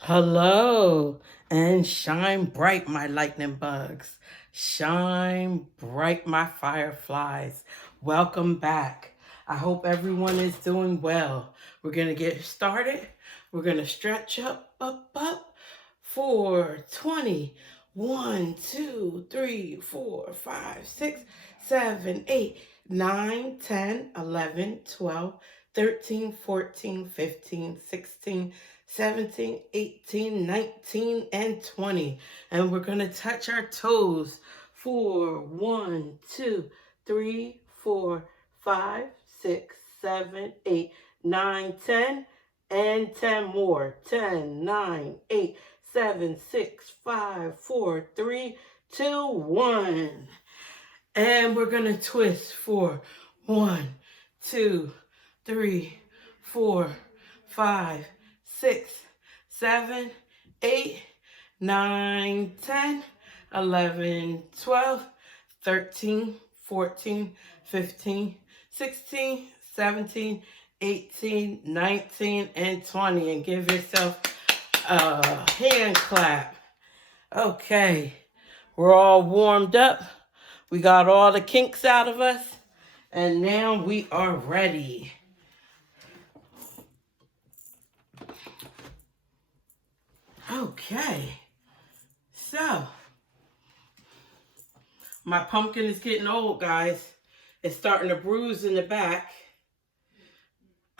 Hello, and shine bright, my lightning bugs. Shine bright, my fireflies. Welcome back. I hope everyone is doing well. We're going to get started. We're going to stretch up for 20. 1, 2, 3, 4, 5, 6, 7, 8, 9, 10, 11, 12, 13, 14, 15, 16, 17, 18, 19, and 20. And we're going to touch our toes for 1, 2, 3, 4, 5, 6, 7, 8, 9, 10, and 10 more. 10, 9, 8, 7, 6, 5, 4, 3, 2, 1. And we're going to twist for 1, 2, 3, 4, 5, 6, 7, 8, 9, 10, 11, 12, 13, 14, 15, 16, 17, 18, 19, and 20. And give yourself a hand clap. Okay, we're all warmed up. We got all the kinks out of us. And now we are ready. Okay, so my pumpkin is getting old, guys. It's starting to bruise in the back.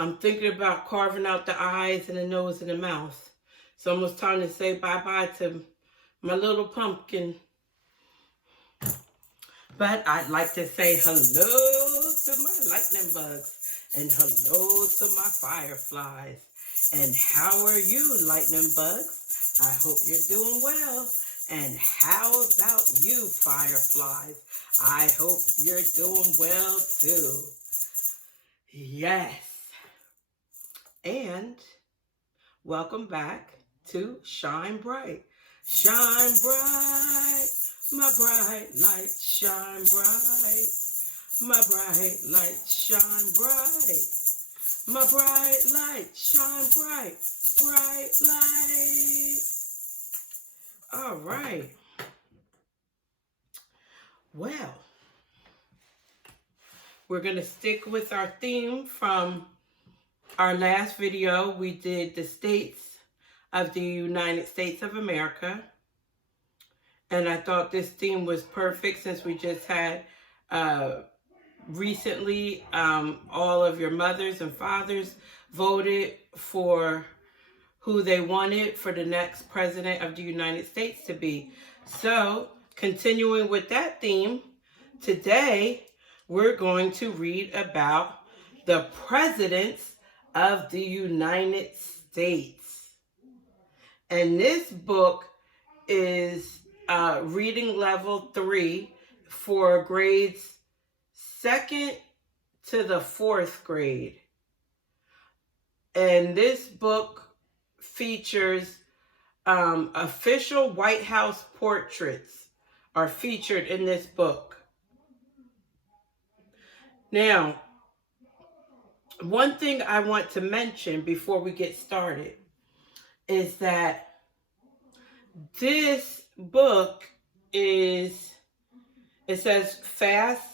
I'm thinking about carving out the eyes and the nose and the mouth. It's almost time to say bye-bye to my little pumpkin. But I'd like to say hello to my lightning bugs and hello to my fireflies. And how are you, lightning bugs? I hope you're doing well. And how about you, fireflies? I hope you're doing well too. Yes. And welcome back to Shine Bright. Shine bright, my bright light, shine bright. My bright light, shine bright. My bright light, shine bright. Bright light. All right. Well, we're going to stick with our theme from our last video. We did the states of the United States of America. And I thought this theme was perfect since we just had recently all of your mothers and fathers voted for who they wanted for the next president of the United States to be. So, continuing with that theme, today we're going to read about the presidents of the United States. And this book is reading level 3 for grades 2nd to the 4th grade. And this book features official White House portraits are featured in this book. Now, one thing I want to mention before we get started is that this book is, it says Fast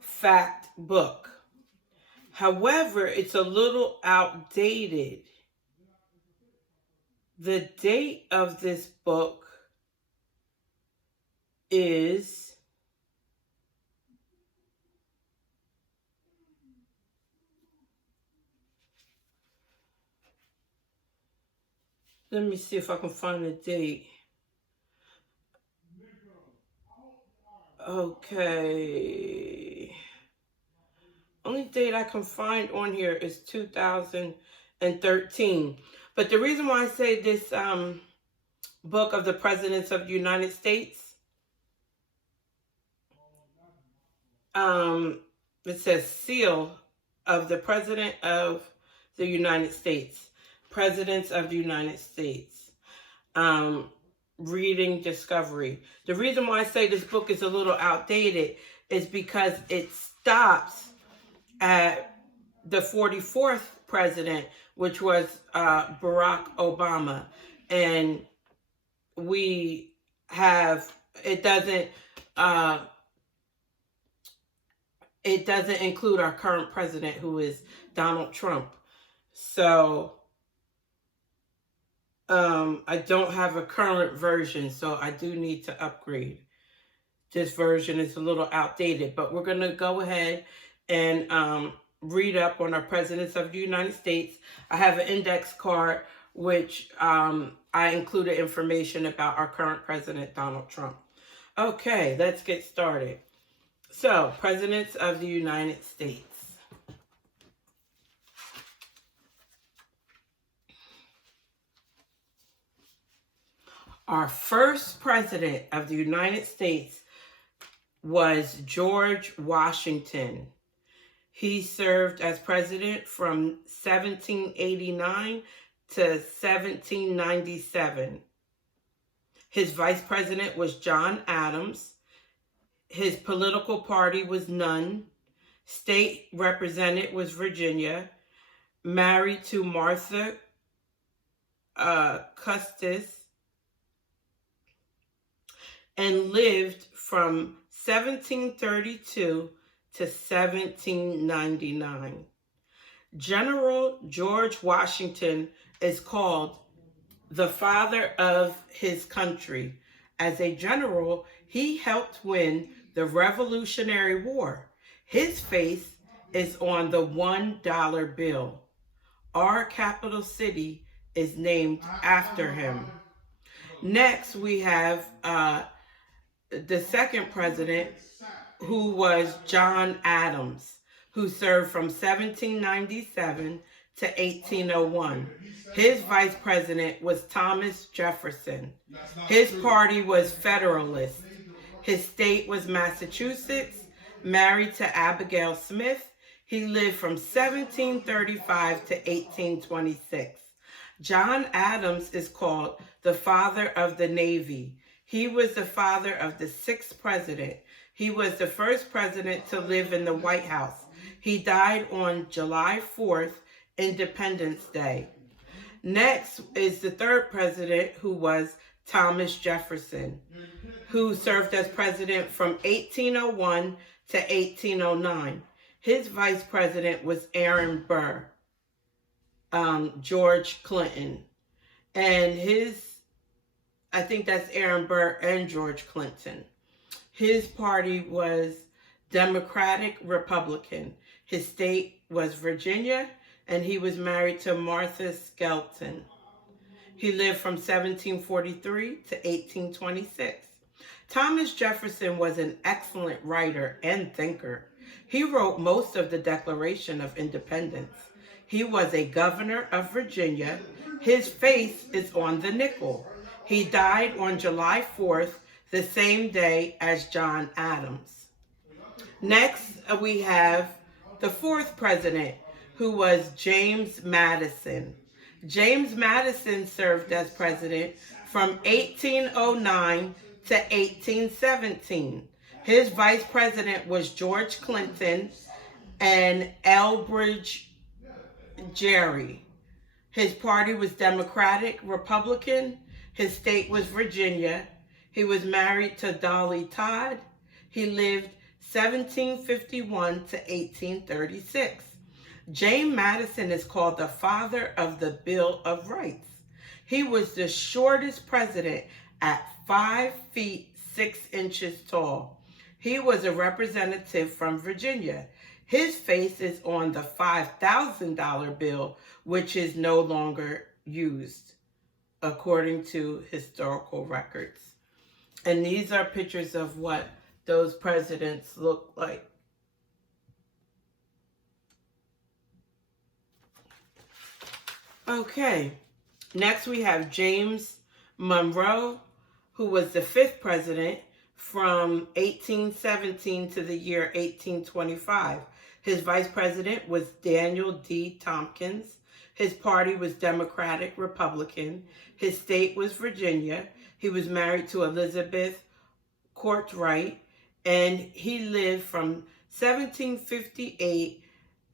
Fact Book. However, it's a little outdated. The date of this book is let me see if I can find the date. Okay. Only date I can find on here is 2013. But the reason why I say this book of the Presidents of the United States, it says seal of the President of the United States. Presidents of the United States. Reading Discovery. The reason why I say this book is a little outdated is because it stops at the 44th president, which was Barack Obama. And we have, it doesn't include our current president, who is Donald Trump. So I don't have a current version, so I do need to upgrade. This version is a little outdated, but we're going to go ahead and read up on our presidents of the United States. I have an index card, which I included information about our current president, Donald Trump. Okay, let's get started. So, presidents of the United States. Our first president of the United States was George Washington. He served as president from 1789 to 1797. His vice president was John Adams. His political party was none. State represented was Virginia. Married to Martha Custis. And lived from 1732 to 1799. General George Washington is called the father of his country. As a general, he helped win the Revolutionary War. His face is on the $1 bill. Our capital city is named after him. Next, we have the second president, who was John Adams, who served from 1797 to 1801. His vice president was Thomas Jefferson. His party was Federalist. His state was Massachusetts. Married to Abigail Smith. He lived from 1735 to 1826. John Adams is called the father of the Navy. He was the father of the sixth president. He was the first president to live in the White House. He died on July 4th, Independence Day. Next is the third president, who was Thomas Jefferson, who served as president from 1801 to 1809. His vice president was Aaron Burr, George Clinton. And I think that's Aaron Burr and George Clinton. His party was Democratic Republican. His state was Virginia, and he was married to Martha Skelton. He lived from 1743 to 1826. Thomas Jefferson was an excellent writer and thinker. He wrote most of the Declaration of Independence. He was a governor of Virginia. His face is on the nickel. He died on July 4th, the same day as John Adams. Next, we have the fourth president, who was James Madison. James Madison served as president from 1809 to 1817. His vice president was George Clinton and Elbridge Gerry. His party was Democratic Republican. His state was Virginia. He was married to Dolly Todd. He lived 1751 to 1836. James Madison is called the father of the Bill of Rights. He was the shortest president at 5 feet 6 inches tall. He was a representative from Virginia. His face is on the $5,000 bill, which is no longer used, according to historical records. And these are pictures of what those presidents look like. Okay, next we have James Monroe, who was the fifth president from 1817 to the year 1825. His vice president was Daniel D. Tompkins. His party was Democratic Republican. His state was Virginia. He was married to Elizabeth Courtwright, and he lived from 1758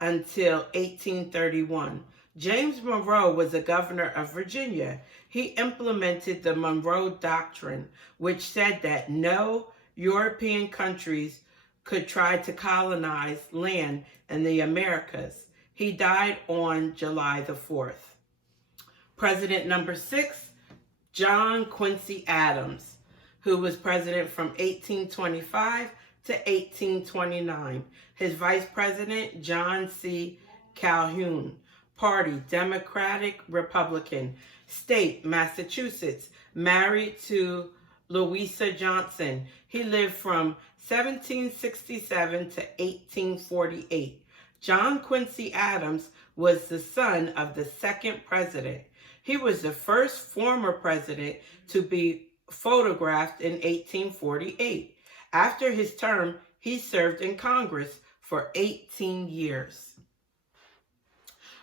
until 1831. James Monroe was the governor of Virginia. He implemented the Monroe Doctrine, which said that no European countries could try to colonize land in the Americas. He died on July the 4th. President number 6, John Quincy Adams, who was president from 1825 to 1829. His vice president, John C. Calhoun. Party, Democratic Republican. State, Massachusetts. Married to Louisa Johnson. He lived from 1767 to 1848. John Quincy Adams was the son of the second president. He was the first former president to be photographed in 1848. After his term, he served in Congress for 18 years.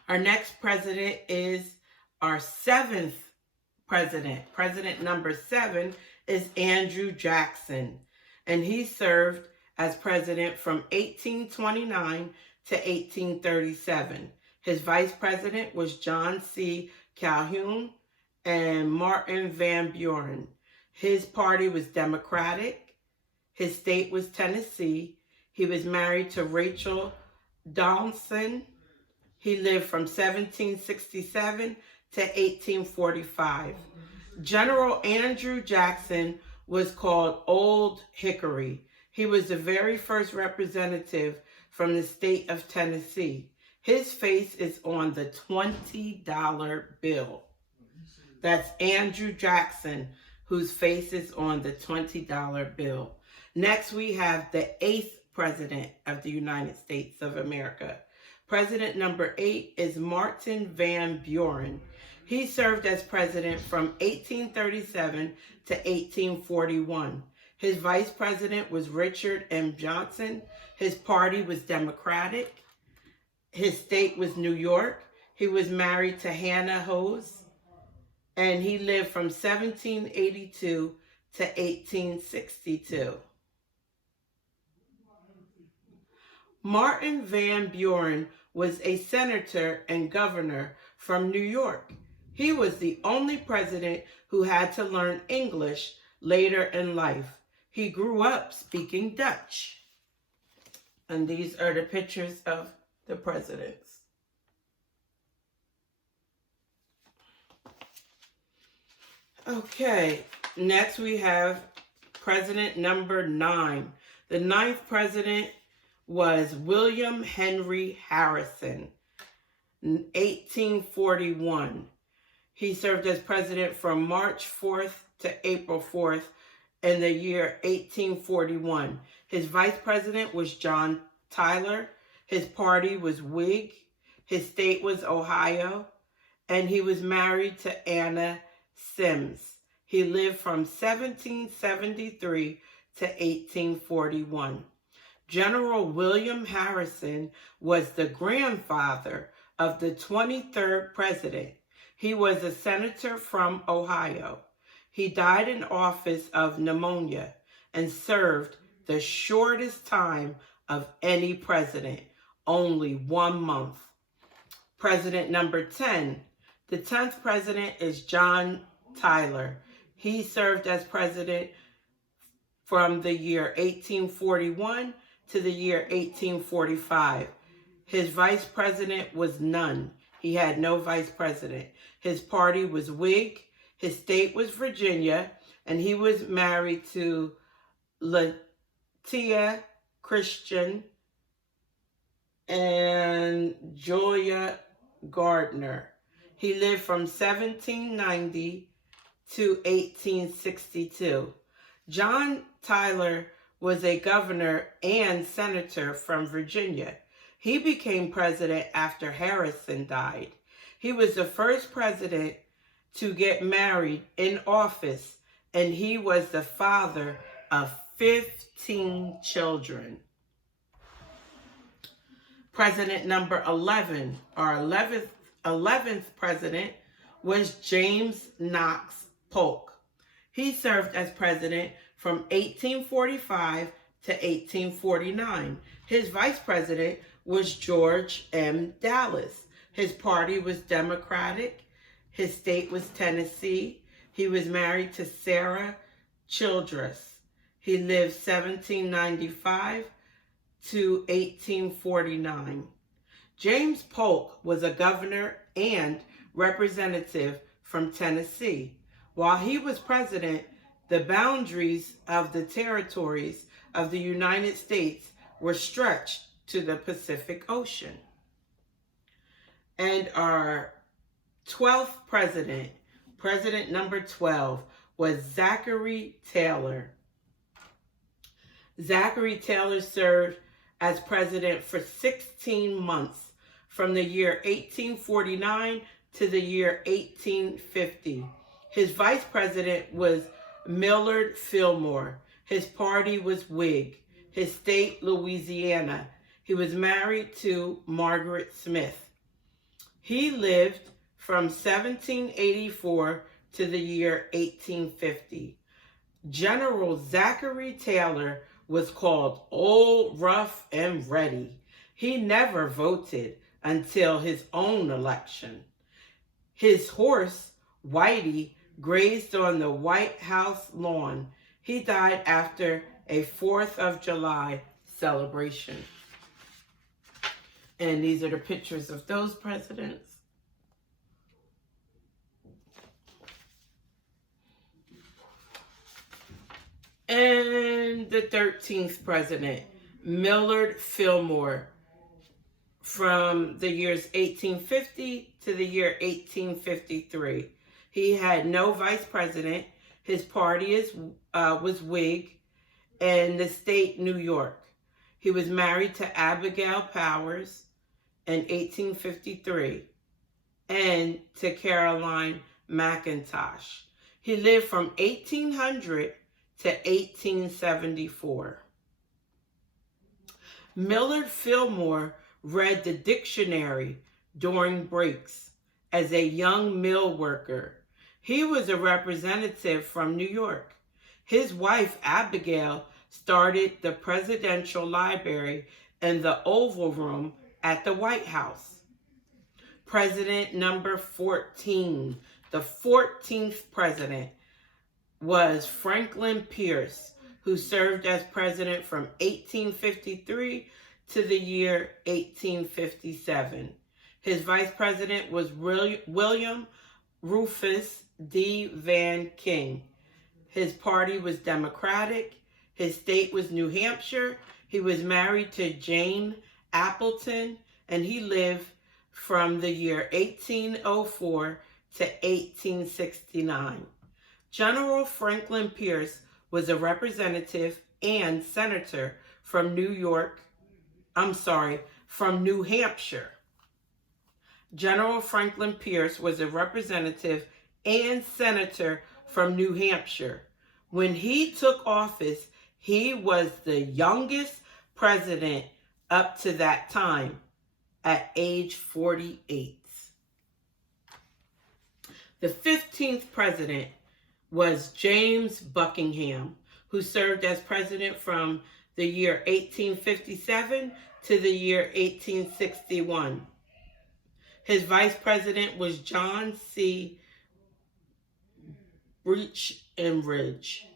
Our next president is our 7th president. President number 7 is Andrew Jackson, and he served as president from 1829 to 1837. His vice president was John C. Calhoun and Martin Van Buren. His party was Democratic. His state was Tennessee. He was married to Rachel Donaldson. He lived from 1767 to 1845. General Andrew Jackson was called Old Hickory. He was the very first representative from the state of Tennessee. His face is on the $20 bill. That's Andrew Jackson, whose face is on the $20 bill. Next, we have the 8th president of the United States of America. President number 8 is Martin Van Buren. He served as president from 1837 to 1841. His vice president was Richard M. Johnson. His party was Democratic. His state was New York. He was married to Hannah Hose, and he lived from 1782 to 1862. Martin Van Buren was a senator and governor from New York. He was the only president who had to learn English later in life. He grew up speaking Dutch. And these are the pictures of the presidents. Okay, next we have president number 9. The 9th president was William Henry Harrison, 1841. He served as president from March 4th to April 4th in the year 1841. His vice president was John Tyler. His party was Whig. His state was Ohio. And he was married to Anna Sims. He lived from 1773 to 1841. General William Harrison was the grandfather of the 23rd president. He was a senator from Ohio. He died in office of pneumonia and served the shortest time of any president, only 1 month. President number 10. The 10th president is John Tyler. He served as president from the year 1841 to the year 1845. His vice president was none. He had no vice president. His party was Whig. His state was Virginia, and he was married to Latia Christian and Julia Gardner. He lived from 1790 to 1862. John Tyler was a governor and senator from Virginia. He became president after Harrison died. He was the first president to get married in office, and he was the father of 15 children. President number 11, our 11th president, was James Knox Polk. He served as president from 1845 to 1849. His vice president was George M. Dallas. His party was Democratic. His state was Tennessee. He was married to Sarah Childress. He lived 1795 to 1849. James Polk was a governor and representative from Tennessee. While he was president, the boundaries of the territories of the United States were stretched to the Pacific Ocean. And our 12th president, president number 12, was Zachary Taylor. Zachary Taylor served as president for 16 months, from the year 1849 to the year 1850. His vice president was Millard Fillmore. His party was Whig. His state, Louisiana. He was married to Margaret Smith. He lived from 1784 to the year 1850. General Zachary Taylor was called Old Rough and Ready. He never voted until his own election. His horse, Whitey, grazed on the White House lawn. He died after a 4th of July celebration. And these are the pictures of those presidents. And the 13th president, Millard Fillmore, from the years 1850 to the year 1853. He had no vice president. His party was Whig, and the state, New York. He was married to Abigail Powers in 1853 and to Caroline McIntosh. He lived from 1800 to 1874. Millard Fillmore read the dictionary during breaks as a young mill worker. He was a representative from New York. His wife, Abigail, started the Presidential Library in the Oval Room at the White House. President number 14, the 14th president, was Franklin Pierce, who served as president from 1853 to the year 1857. His vice president was William Rufus D. Van King. His party was Democratic. His state was New Hampshire. He was married to Jane Appleton, and he lived from the year 1804 to 1869. General Franklin Pierce was a representative and senator from from New Hampshire. General Franklin Pierce was a representative and senator from New Hampshire. When he took office, he was the youngest president up to that time at age 48. The 15th president was James Buckingham, who served as president from the year 1857 to the year 1861. His vice president was John C. Breckinridge.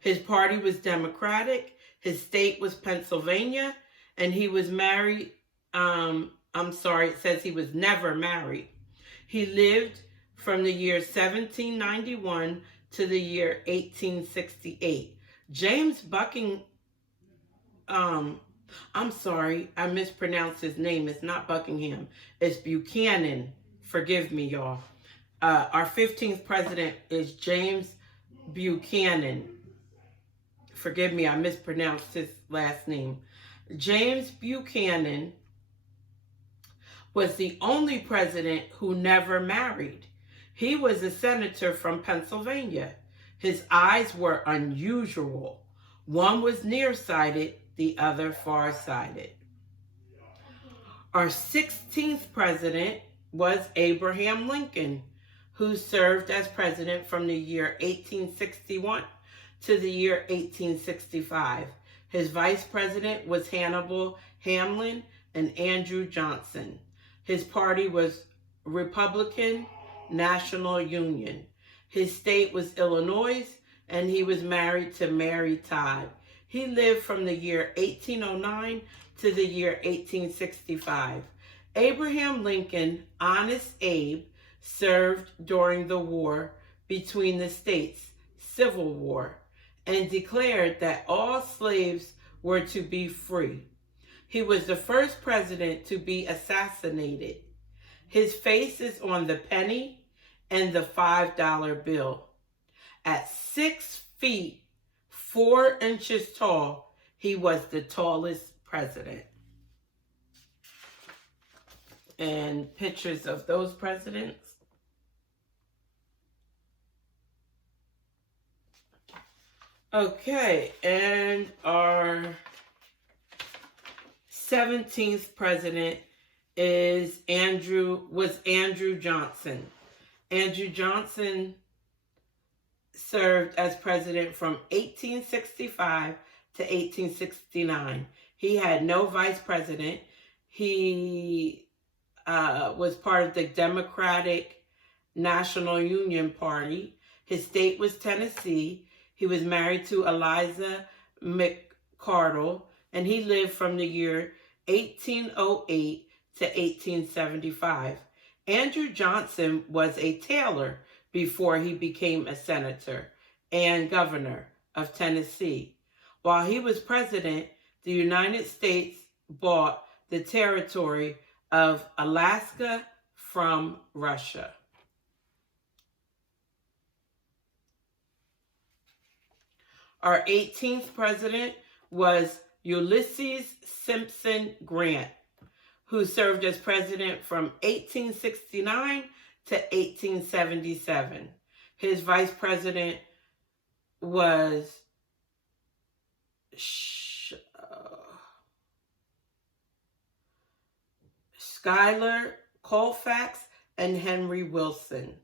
His party was Democratic. His state was Pennsylvania, and he was married. It says he was never married. He lived from the year 1791 to the year 1868. James Buckingham, I mispronounced his name. It's not Buckingham. It's Buchanan. Forgive me, y'all. Our 15th president is James Buchanan. Forgive me, I mispronounced his last name. James Buchanan was the only president who never married. He was a senator from Pennsylvania. His eyes were unusual. One was nearsighted, the other farsighted. Our 16th president was Abraham Lincoln, who served as president from the year 1861 to the year 1865. His vice president was Hannibal Hamlin, and Andrew Johnson. His party was Republican National Union. His state was Illinois, and he was married to Mary Todd. He lived from the year 1809 to the year 1865. Abraham Lincoln, Honest Abe, served during the war between the states, Civil War, and declared that all slaves were to be free. He was the first president to be assassinated. His face is on the penny and the $5 bill. At 6 feet, 4 inches tall, he was the tallest president. And pictures of those presidents. Okay, and our 17th president was Andrew Johnson. Andrew Johnson served as president from 1865 to 1869. He had no vice president. He was part of the Democratic National Union Party. His state was Tennessee. He was married to Eliza McCardle, and he lived from the year 1808 to 1875. Andrew Johnson was a tailor before he became a senator and governor of Tennessee. While he was president, the United States bought the territory of Alaska from Russia. Our 18th president was Ulysses Simpson Grant, who served as president from 1869 to 1877. His vice president was Schuyler Colfax and Henry Wilson.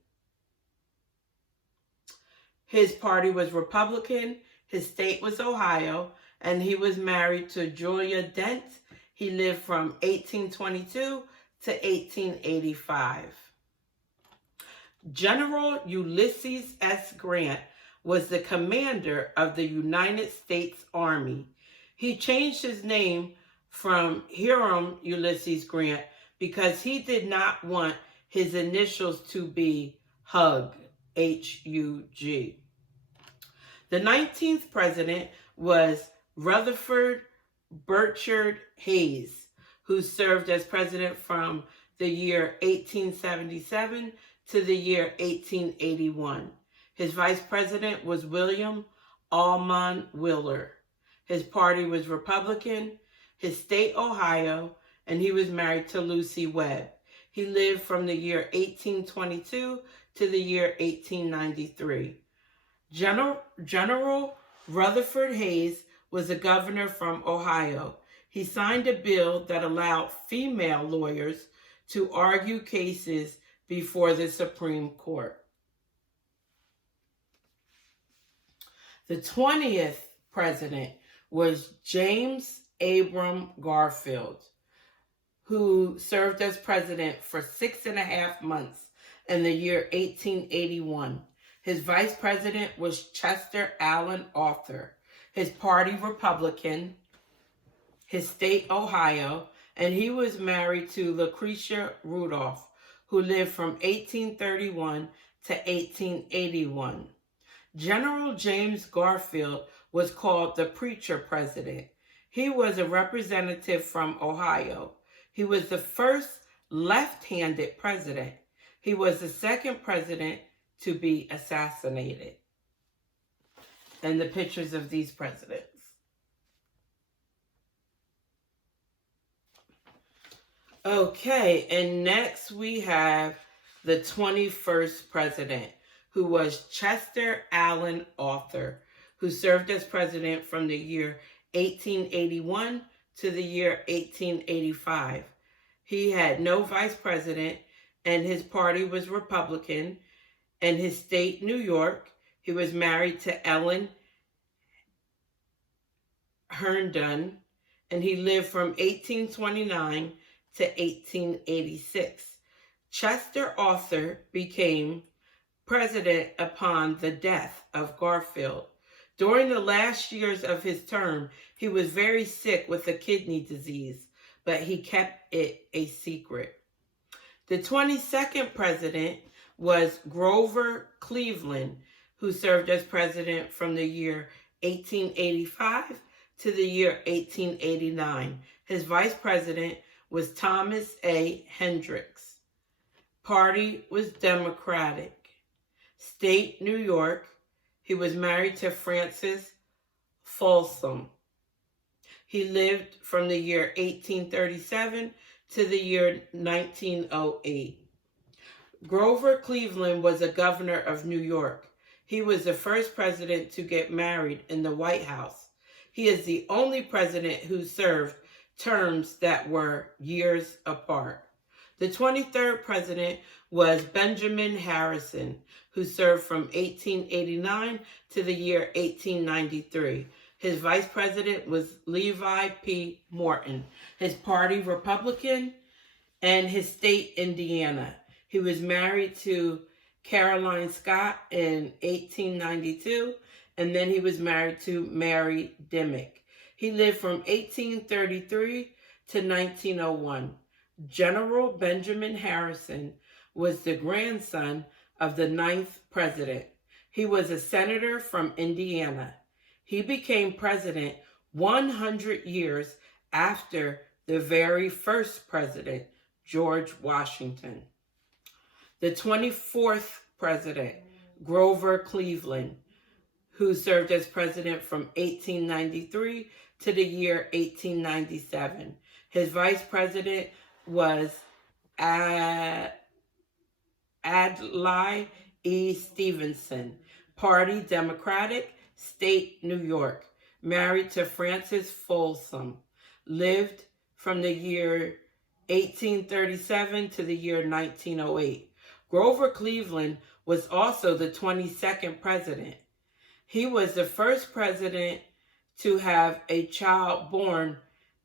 His party was Republican. His state was Ohio, and he was married to Julia Dent. He lived from 1822 to 1885. General Ulysses S. Grant was the commander of the United States Army. He changed his name from Hiram Ulysses Grant because he did not want his initials to be Hug, H-U-G. The 19th president was Rutherford Burchard Hayes, who served as president from the year 1877 to the year 1881. His vice president was William Almond Wheeler. His party was Republican, his state Ohio, and he was married to Lucy Webb. He lived from the year 1822 to the year 1893. General Rutherford Hayes was a governor from Ohio. He signed a bill that allowed female lawyers to argue cases before the Supreme Court. The 20th president was James Abram Garfield, who served as president for 6.5 months in the year 1881. His vice president was Chester Allen Arthur. His party Republican, his state Ohio, and he was married to Lucretia Rudolph, who lived from 1831 to 1881. General James Garfield was called the preacher president. He was a representative from Ohio. He was the first left-handed president. He was the second president to be assassinated. And the pictures of these presidents. Okay, and next we have the 21st president, who was Chester Allen Arthur, who served as president from the year 1881 to the year 1885. He had no vice president, and his party was Republican, and his state, New York. He was married to Ellen Herndon, and he lived from 1829 to 1886. Chester Arthur became president upon the death of Garfield. During the last years of his term, he was very sick with a kidney disease, but he kept it a secret. The 22nd president was Grover Cleveland, who served as president from the year 1885 to the year 1889. His vice president was Thomas A. Hendricks. Party was Democratic. State, New York. He was married to Frances Folsom. He lived from the year 1837 to the year 1908. Grover Cleveland was a governor of New York. He was the first president to get married in the White House. He is the only president who served terms that were years apart. The 23rd president was Benjamin Harrison, who served from 1889 to the year 1893. His vice president was Levi P. Morton. His party, Republican, and his state, Indiana. He was married to Caroline Scott in 1892, and then he was married to Mary Dimmick. He lived from 1833 to 1901. General Benjamin Harrison was the grandson of the 9th president. He was a senator from Indiana. He became president 100 years after the very first president, George Washington. The 24th president, Grover Cleveland, who served as president from 1893 to the year 1897. His vice president was Adlai E. Stevenson, Party Democratic, State, New York, married to Frances Folsom, lived from the year 1837 to the year 1908. Grover Cleveland was also the 22nd president. He was the first president to have a child born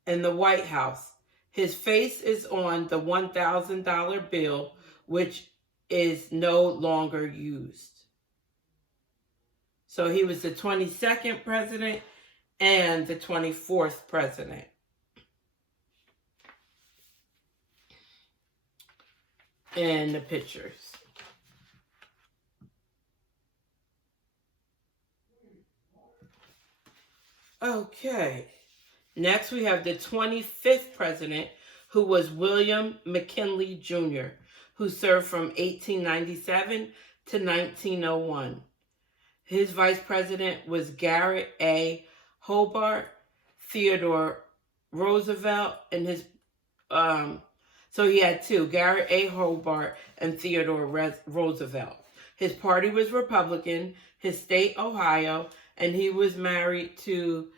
in the White House. His face is on the $1,000 bill, which is no longer used. So he was the 22nd president and the 24th president. And the pictures. Okay. Next, we have the 25th president, who was William McKinley Jr., who served from 1897 to 1901. His vice president was Garrett A. Hobart, Theodore Roosevelt, and his, so he had two, Garrett A. Hobart and Theodore Roosevelt. His party was Republican, his state, Ohio, and he was married to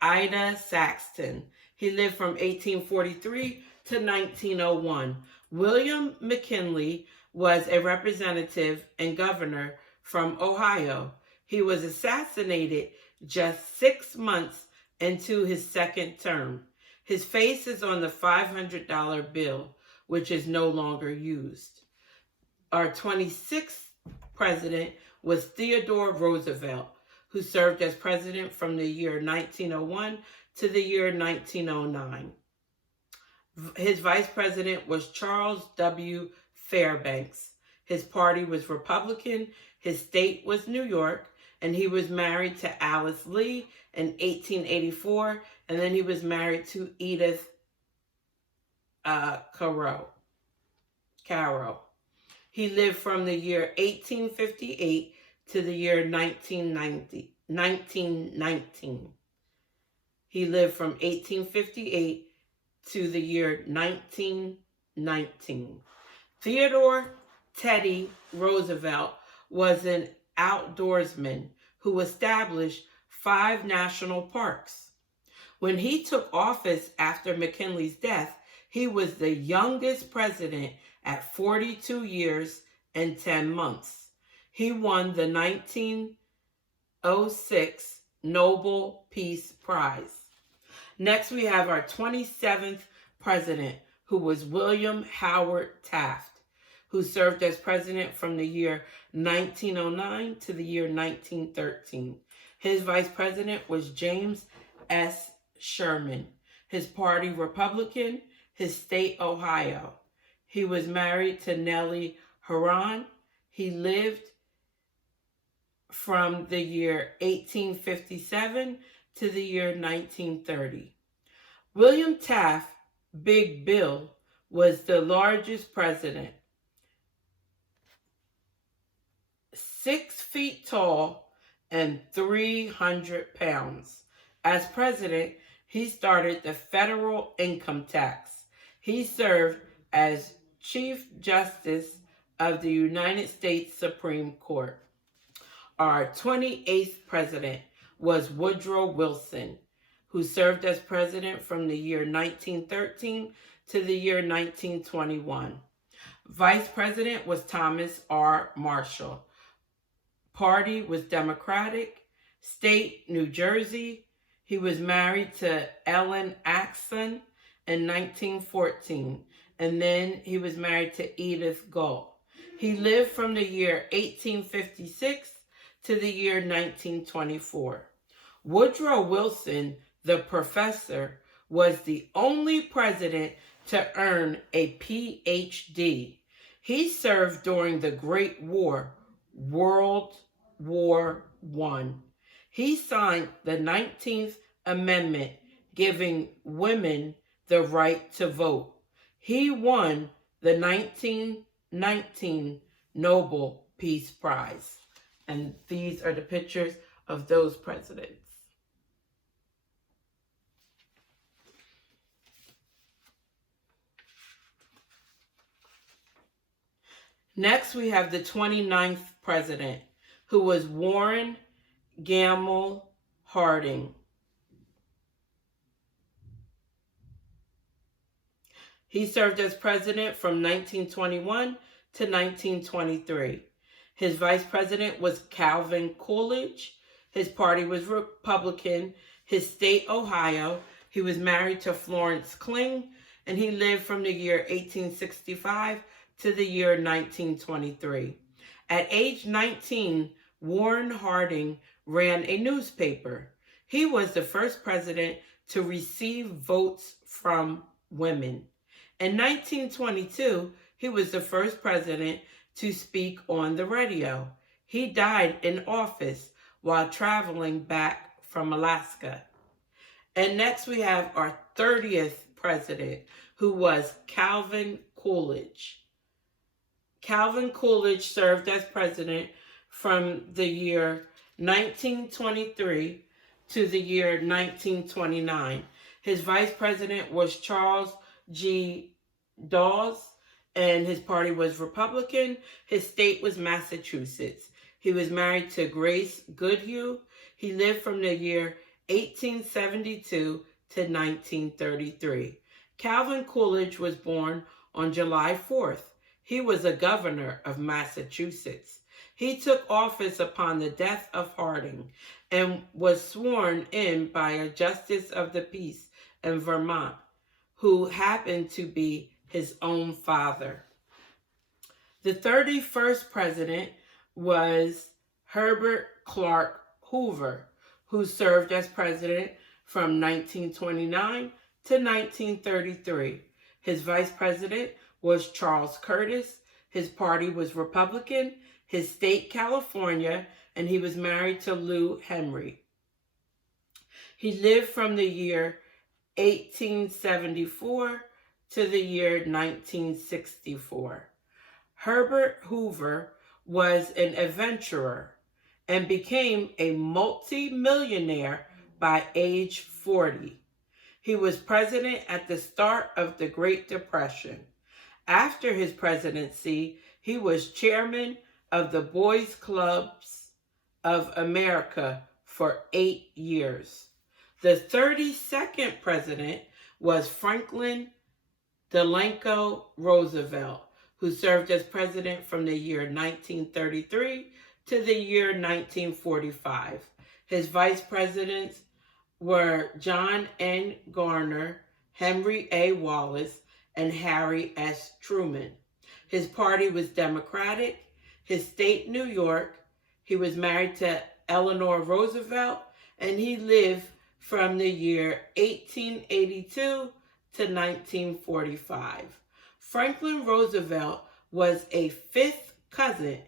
Ida Saxton. He lived from 1843 to 1901. William McKinley was a representative and governor from Ohio. He was assassinated just 6 months into his second term. His face is on the $500 bill, which is no longer used. Our 26th president was Theodore Roosevelt, who served as president from the year 1901 to the year 1909. His vice president was Charles W. Fairbanks. His party was Republican, his state was New York, and he was married to Alice Lee in 1884, and then he was married to Edith Caro. He lived from the year 1858 to the year 1919. He lived from 1858 to the year 1919. Theodore Teddy Roosevelt was an outdoorsman who established 5 national parks. When he took office after McKinley's death, he was the youngest president at 42 years and 10 months. He won the 1906 Nobel Peace Prize. Next, we have our 27th president, who was William Howard Taft, who served as president from the year 1909 to the year 1913. His vice president was James S. Sherman. His party Republican, his state Ohio. He was married to Nellie Huron. He lived from the year 1857 to the year 1930. William Taft, Big Bill, was the largest president. 6 feet tall and 300 pounds. As president, he started the federal income tax. He served as Chief Justice of the United States Supreme Court. Our 28th president was Woodrow Wilson, who served as president from the year 1913 to the year 1921. Vice president was Thomas R. Marshall. Party was Democratic. State, New Jersey. He was married to Ellen Axon in 1914, and then he was married to Edith Galt. He lived from the year 1856 to the year 1924. Woodrow Wilson, the professor, was the only president to earn a Ph.D. He served during the Great War, World War I. He signed the 19th Amendment giving women the right to vote. He won the 1919 Nobel Peace Prize. And these are the pictures of those presidents. Next, we have the 29th president, who was Warren Gamal Harding. He served as president from 1921 to 1923. His vice president was Calvin Coolidge. His party was Republican. His state, Ohio. He was married to Florence Kling, and he lived from the year 1865 to the year 1923. At age 19, Warren Harding ran a newspaper. He was the first president to receive votes from women. In 1922, he was the first president to speak on the radio. He died in office while traveling back from Alaska. And next we have our 30th president, who was Calvin Coolidge. Calvin Coolidge served as president from the year 1923 to the year 1929. His vice president was Charles G. Dawes, and his party was Republican. His state was Massachusetts. He was married to Grace Goodhue. He lived from the year 1872 to 1933. Calvin Coolidge was born on July 4th. He was a governor of Massachusetts. He took office upon the death of Harding and was sworn in by a justice of the peace in Vermont, who happened to be his own father. The 31st president was Herbert Clark Hoover, who served as president from 1929 to 1933. His vice president was Charles Curtis. His party was Republican. His state, California, and he was married to Lou Henry. He lived from the year 1874 to the year 1964. Herbert Hoover was an adventurer and became a multi-millionaire by age 40. He was president at the start of the Great Depression. After his presidency, he was chairman of the Boys Clubs of America for 8 years. The 32nd president was Franklin Delanco Roosevelt, who served as president from the year 1933 to the year 1945. His vice presidents were John N. Garner, Henry A. Wallace, and Harry S. Truman. His party was Democratic. His state, New York. He was married to Eleanor Roosevelt, and he lived from the year 1882 to 1945. Franklin Roosevelt was a fifth cousin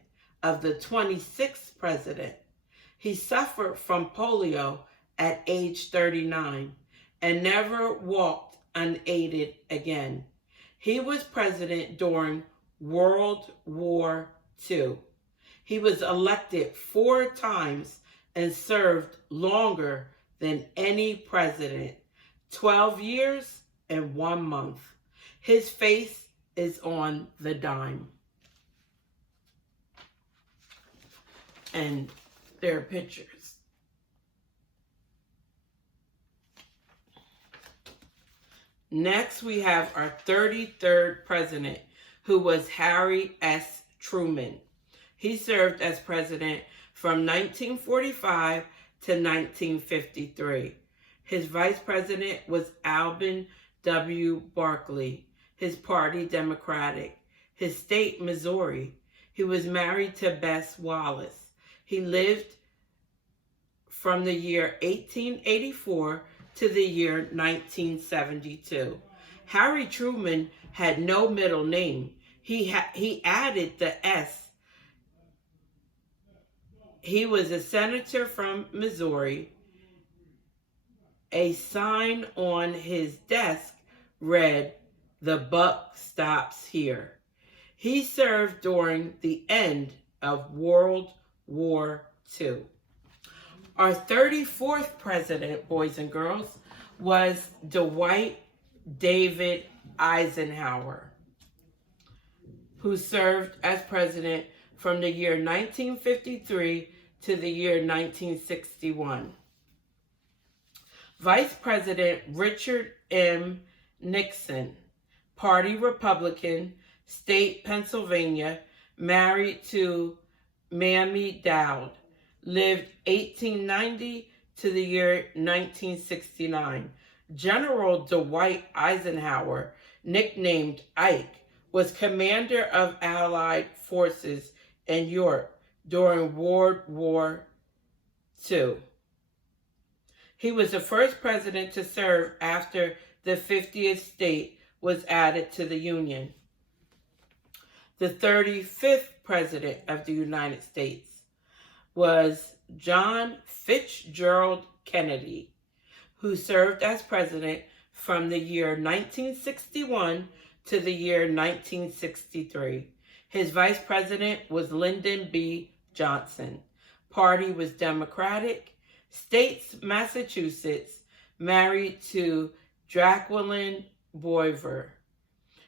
of the 26th president. He suffered from polio at age 39 and never walked unaided again. He was president during World War II. He was elected 4 times and served longer than any president, 12 years and 1 month. His face is on the dime. And there are pictures. Next, we have our 33rd president, who was Harry S. Truman. He served as president from 1945 to 1953. His vice president was Alben W. Barkley. His party, Democratic. His state, Missouri. He was married to Bess Wallace. He lived from the year 1884 to the year 1972. Harry Truman had no middle name. He added the S. He was a senator from Missouri. A sign on his desk read, "The buck stops here." He served during the end of World War II. Our 34th president, boys and girls, was Dwight David Eisenhower, who served as president from the year 1953 to the year 1961. Vice President Richard M. Nixon, Party Republican, State Pennsylvania, married to Mamie Dowd, lived 1890 to the year 1969. General Dwight Eisenhower, nicknamed Ike, was commander of Allied forces in Europe during World War II. He was the first president to serve after the 50th state was added to the Union. The 35th president of the United States was John Fitzgerald Kennedy, who served as president from the year 1961 to the year 1963. His vice president was Lyndon B. Johnson. Party was Democratic. States, Massachusetts, married to Jacqueline Boiver.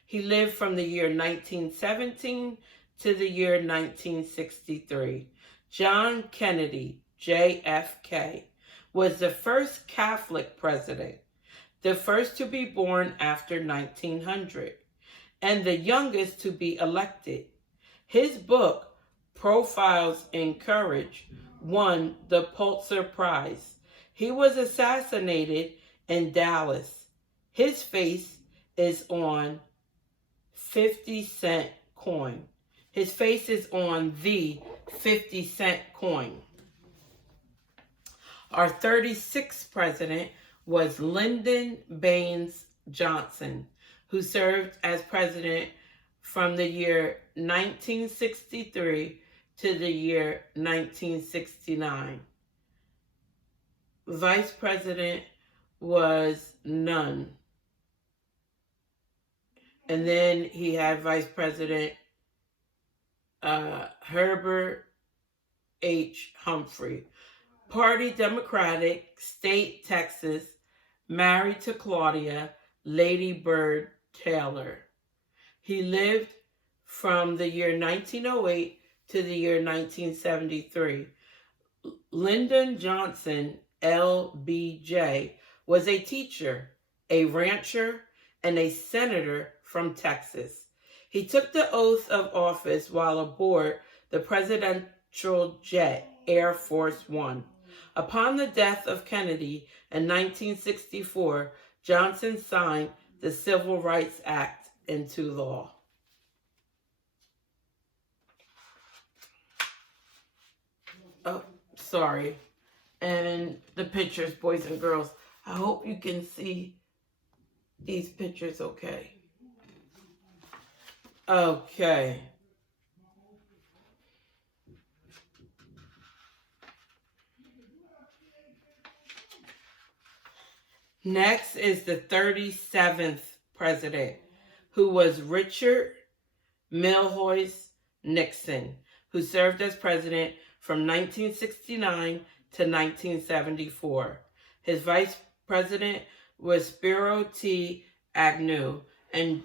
He lived from the year 1917 to the year 1963. John Kennedy, JFK, was the first Catholic president, the first to be born after 1900, and the youngest to be elected. His book, Profiles in Courage, won the Pulitzer Prize. He was assassinated in Dallas. His face is on 50-cent coin. His face is on the 50-cent coin. Our 36th president was Lyndon Baines Johnson, who served as president from the year 1963 to the year 1969. Vice president was none. And then he had Vice President Herbert H. Humphrey. Party Democratic, State Texas, married to Claudia Lady Bird Taylor. He lived from the year 1908 to the year 1973. Lyndon Johnson, LBJ, was a teacher, a rancher, and a senator from Texas. He took the oath of office while aboard the presidential jet Air Force One. Upon the death of Kennedy in 1964, Johnson signed the Civil Rights Act into law. Oh, sorry. And the pictures, boys and girls. I hope you can see these pictures okay. Okay. Next is the 37th president, who was Richard Milhoy Nixon, who served as president from 1969 to 1974. His vice president was Spiro T. Agnew and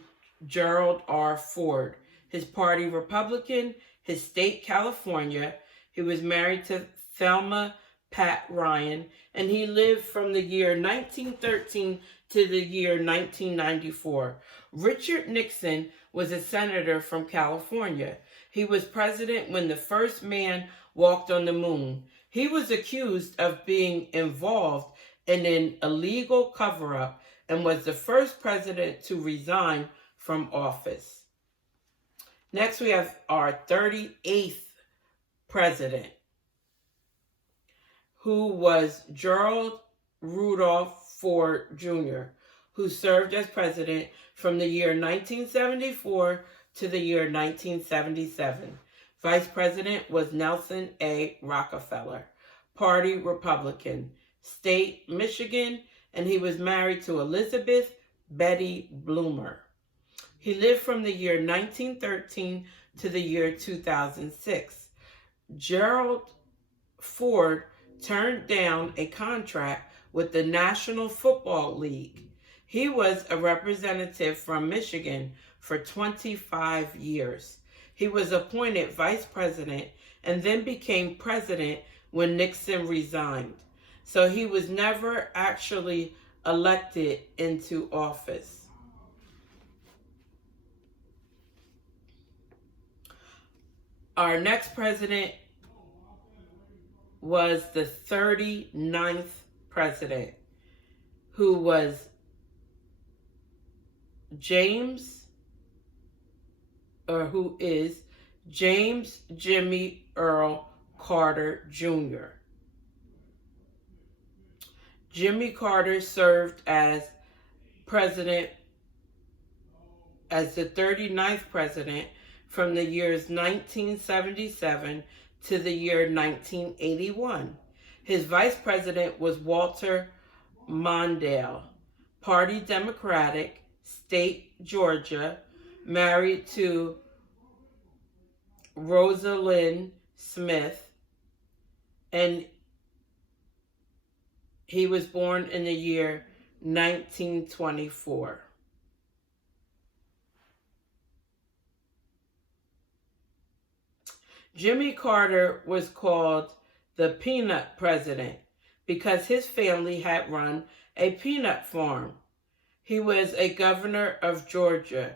Gerald R. Ford. His party Republican, his state California. He was married to Thelma Pat Ryan, and he lived from the year 1913 to the year 1994. Richard Nixon was a senator from California. He was president when the first man walked on the moon. He was accused of being involved in an illegal cover-up and was the first president to resign from office. Next, we have our 38th president, who was Gerald Rudolph Ford Jr., who served as president from the year 1974 to the year 1977. Vice president was Nelson A. Rockefeller, party Republican, state Michigan, and he was married to Elizabeth Betty Bloomer. He lived from the year 1913 to the year 2006. Gerald Ford turned down a contract with the National Football League. He was a representative from Michigan for 25 years. He was appointed vice president and then became president when Nixon resigned. So he was never actually elected into office. Our next president was the 39th president, who was James Jimmy Earl Carter Jr. Jimmy Carter served as president, as the 39th president from the years 1977 to the year 1981. His vice president was Walter Mondale, Party Democratic, State Georgia, married to Rosalind Smith, and he was born in the year 1924. Jimmy Carter was called the Peanut President because his family had run a peanut farm. He was a governor of Georgia.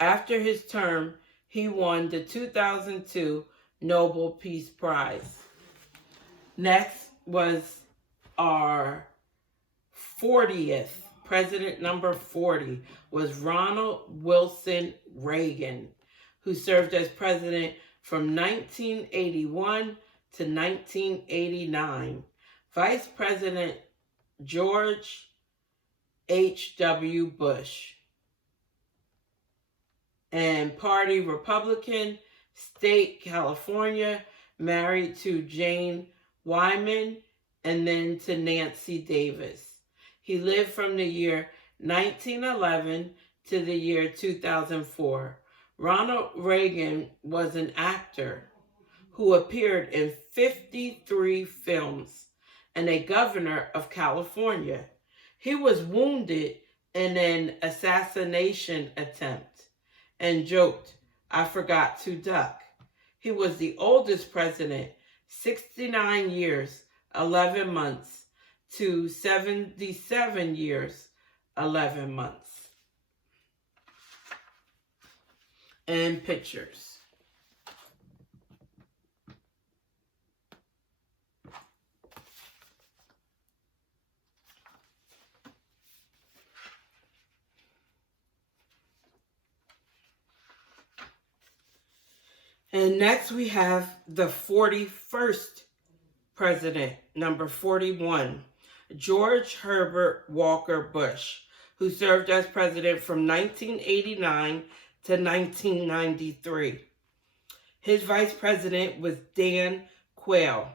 After his term, he won the 2002 Nobel Peace Prize. Next was our 40th, president number 40, was Ronald Wilson Reagan, who served as president from 1981 to 1989. Vice President George H.W. Bush. And Party Republican, State California, married to Jane Wyman and then to Nancy Davis. He lived from the year 1911 to the year 2004. Ronald Reagan was an actor who appeared in 53 films and a governor of California. He was wounded in an assassination attempt and joked, "I forgot to duck." He was the oldest president, 69 years, 11 months to 77 years, 11 months. And pictures. And next we have the 41st president, number 41, George Herbert Walker Bush, who served as president from 1989 to 1993. His vice president was Dan Quayle,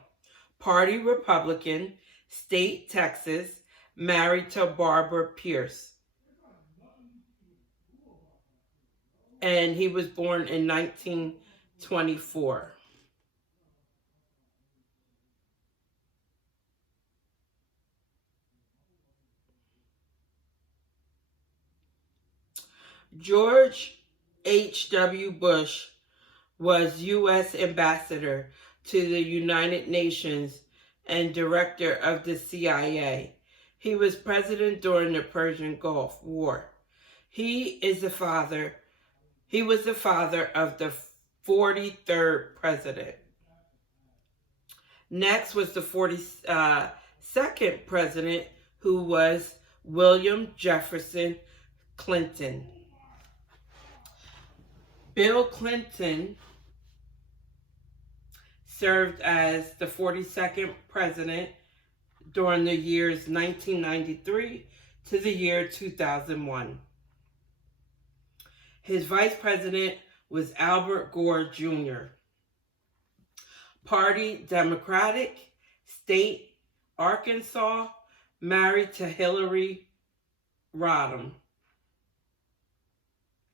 Party Republican, state Texas, married to Barbara Pierce. And he was born in 1924. George H.W. Bush was U.S. ambassador to the United Nations and director of the CIA. He was president during the Persian Gulf War. He was the father of the 43rd president. Next was the 42nd president, who was William Jefferson Clinton. Bill Clinton served as the 42nd president during the years 1993 to the year 2001. His vice president was Albert Gore Jr. Party Democratic, state Arkansas, married to Hillary Rodham.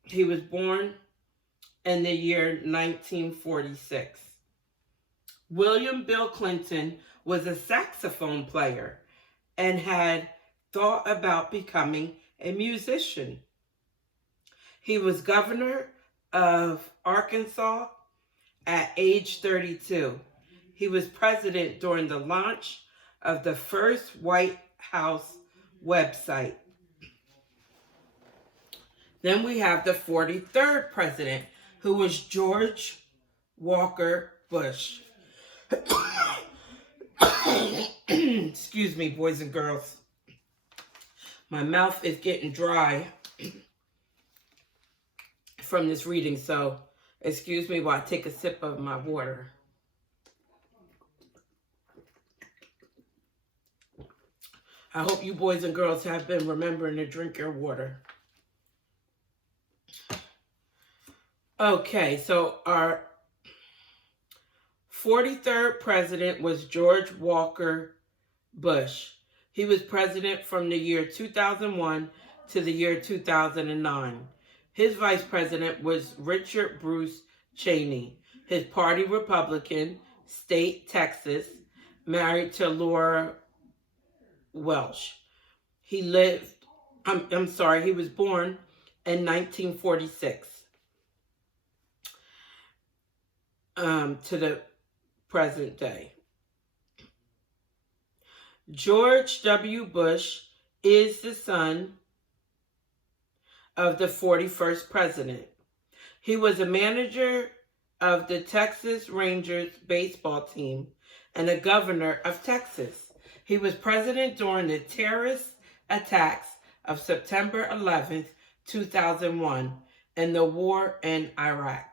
He was born in the year 1946. William Bill Clinton was a saxophone player and had thought about becoming a musician. He was governor of Arkansas at age 32. He was president during the launch of the first White House website. Then we have the 43rd president, who was George Walker Bush. Excuse me, boys and girls. My mouth is getting dry from this reading, so excuse me while I take a sip of my water. I hope you boys and girls have been remembering to drink your water. Okay, so our 43rd president was George Walker Bush. He was president from the year 2001 to the year 2009. His vice president was Richard Bruce Cheney. His party Republican, state Texas, married to Laura Welsh. He was born in 1946 to the present day. George W. Bush is the son of the 41st president. He was a manager of the Texas Rangers baseball team and a governor of Texas. He was president during the terrorist attacks of September 11th, 2001, and the war in Iraq.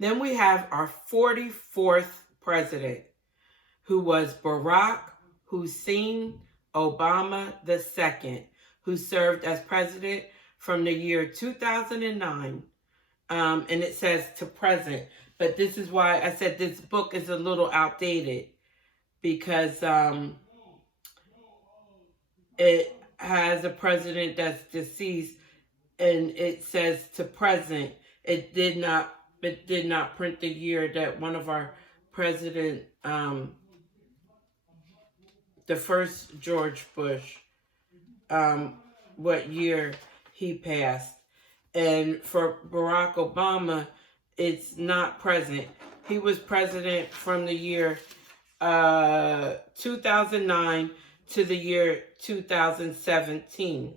Then we have our 44th president, who was Barack Hussein Obama II, who served as president from the year 2009, and it says to present. But this is why I said this book is a little outdated, because it has a president that's deceased, and it says to present. It did not print the year that one of our president, the first George Bush, what year he passed. And for Barack Obama, it's not present. He was president from the year 2009 to the year 2017.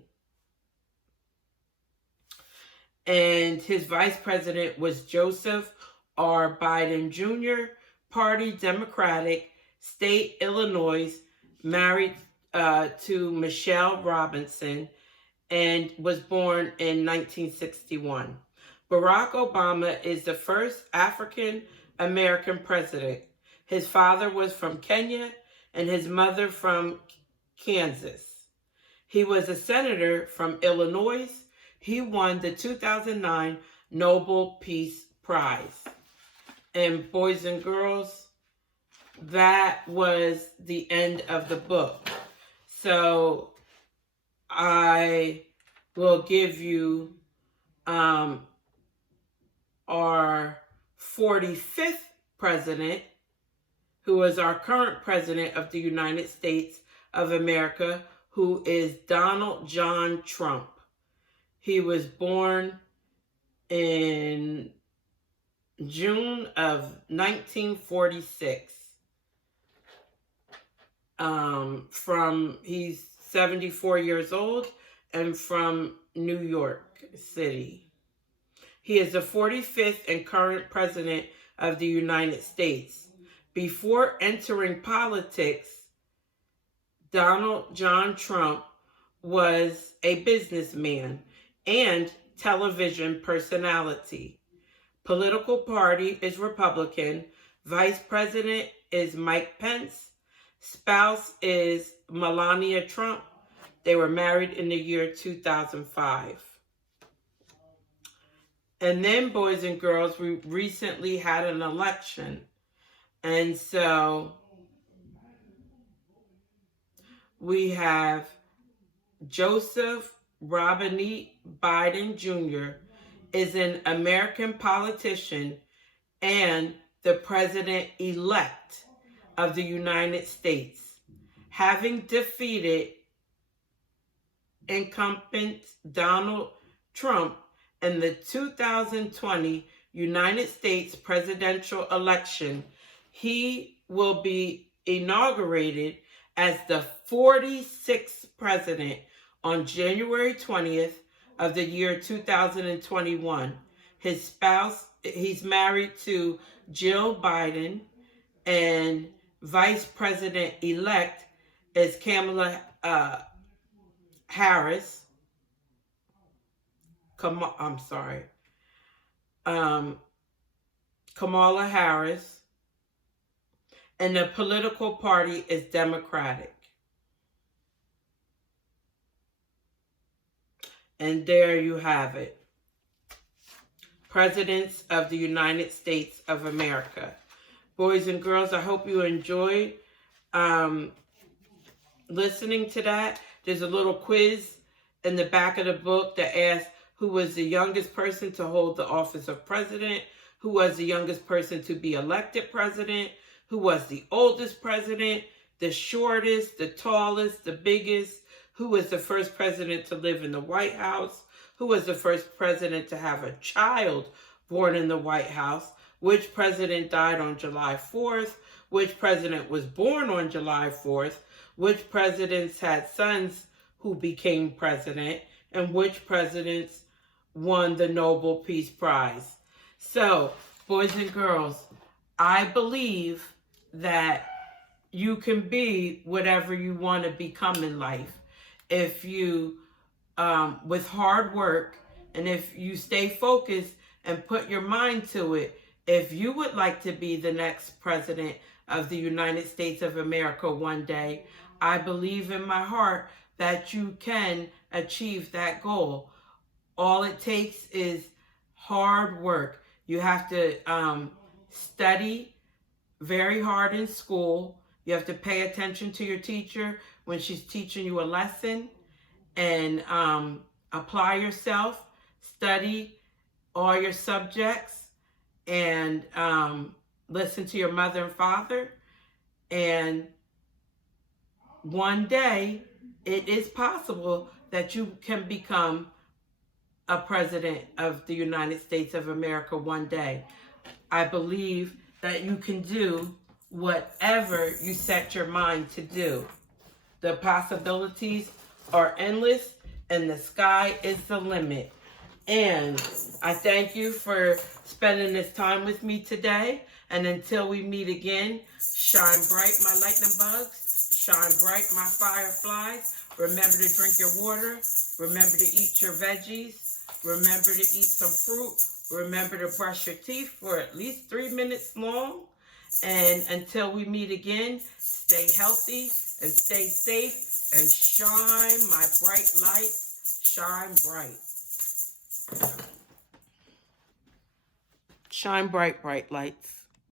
And his vice president was Joseph R. Biden Jr., Party Democratic, State Illinois, married to Michelle Robinson, and was born in 1961. Barack Obama is the first African American president. His father was from Kenya and his mother from Kansas. He was a senator from Illinois. He won the 2009 Nobel Peace Prize. And boys and girls, that was the end of the book. So I will give you our 45th president, who is our current president of the United States of America, who is Donald John Trump. He was born in June of 1946. He's 74 years old and from New York City. He is the 45th and current president of the United States. Before entering politics, Donald John Trump was a businessman and television personality. Political party is Republican. Vice president is Mike Pence. Spouse is Melania Trump. They were married in the year 2005. And then, boys and girls, we recently had an election. And so we have Joseph Robinette Biden Jr. is an American politician and the president-elect of the United States, having defeated incumbent Donald Trump in the 2020 United States presidential election. He will be inaugurated as the 46th president on January 20th of the year 2021. His spouse, he's married to Jill Biden, and Vice President-elect is Kamala Harris. Kamala Harris. And the political party is Democratic. And there you have it. Presidents of the United States of America. Boys and girls, I hope you enjoyed listening to that. There's a little quiz in the back of the book that asks who was the youngest person to hold the office of president, who was the youngest person to be elected president, who was the oldest president, the shortest, the tallest, the biggest, who was the first president to live in the White House, who was the first president to have a child born in the White House, which president died on July 4th, which president was born on July 4th, which presidents had sons who became president, and which presidents won the Nobel Peace Prize. So, boys and girls, I believe that you can be whatever you want to become in life. If you, with hard work, and if you stay focused and put your mind to it, if you would like to be the next president of the United States of America one day, I believe in my heart that you can achieve that goal. All it takes is hard work. You have to study very hard in school. You have to pay attention to your teacher when she's teaching you a lesson, and apply yourself, study all your subjects, and listen to your mother and father. And one day, it is possible that you can become a president of the United States of America one day. I believe that you can do whatever you set your mind to do. The possibilities are endless, and the sky is the limit. And I thank you for spending this time with me today. And until we meet again, shine bright, my lightning bugs. Shine bright, my fireflies. Remember to drink your water. Remember to eat your veggies. Remember to eat some fruit, Remember to brush your teeth for at least 3 minutes long. And until we meet again, stay healthy and stay safe and shine my bright lights. Shine bright. Shine bright, bright lights.